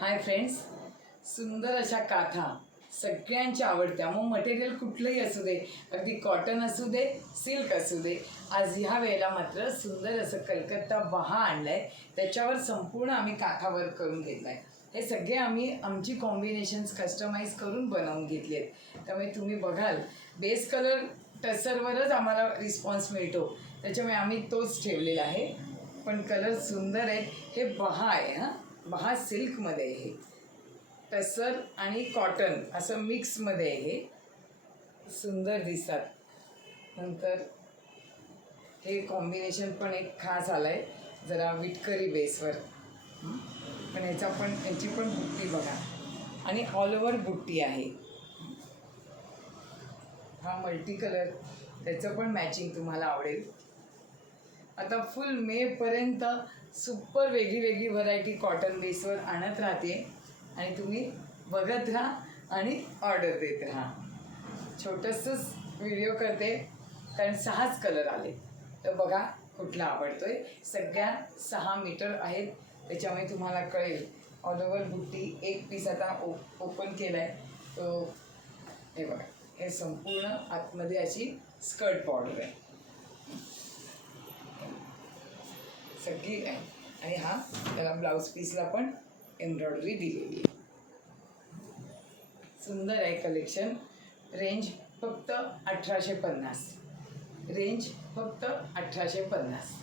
Hi friends, सुंदर अशा काथा सगळ्यांच्या आवडत्या. मग मटेरियल कुठलंही असू दे, अगदी कॉटन असू दे, सिल्क असू दे. आज ह्या वेळेला मात्र सुंदर असं कलकत्ता बहा आणलाय. त्याच्यावर संपूर्ण आम्ही काथा वर्क करून घेतलाय. हे सगळे आम्ही आमची कॉम्बिनेशन्स कस्टमाइज करून बनवून घेतले आहेत. त्यामुळे तुम्ही बघाल बेस कलर टसरवरच आम्हाला रिस्पॉन्स मिळतो, त्याच्यामुळे आम्ही तोच ठेवलेला आहे. पण कलर सुंदर आहेत. हे बहा आहे, हां बहा सिल्कमध्ये आहे. टसर आणि कॉटन असं मिक्समध्ये आहे. हे सुंदर दिसतात. नंतर हे कॉम्बिनेशन पण एक खास आलं आहे, जरा विटकरी बेसवर. पण याची पण बुट्टी बघा, आणि ऑल ओव्हर बुट्टी आहे. हा मल्टी कलर, त्याचं पण मॅचिंग तुम्हाला आवडेल. आता फुल मेपर्यंत सुपर वेगळी वेगळी व्हरायटी कॉटन बेसवर आणत राहते, आणि तुम्ही बघत राहा आणि ऑर्डर देत राहा. छोटंसंच व्हिडिओ करते, कारण 6च कलर आले. तर बघा कुठला आवडतोय. सगळ्या 6 मीटर आहेत, त्याच्यामुळे तुम्हाला कळेल. ऑल ओव्हर बुट्टी एक पीस आता ओपन केला आहे. तो हे बघा, हे संपूर्ण आतमध्ये अशी स्कर्ट बॉर्डर आहे सगळी आहे. आणि हा त्याला ब्लाऊज पीसला पण एम्ब्रॉयडरी दिलेली आहे. सुंदर आहे कलेक्शन. रेंज फक्त 1850. रेंज फक्त 1850.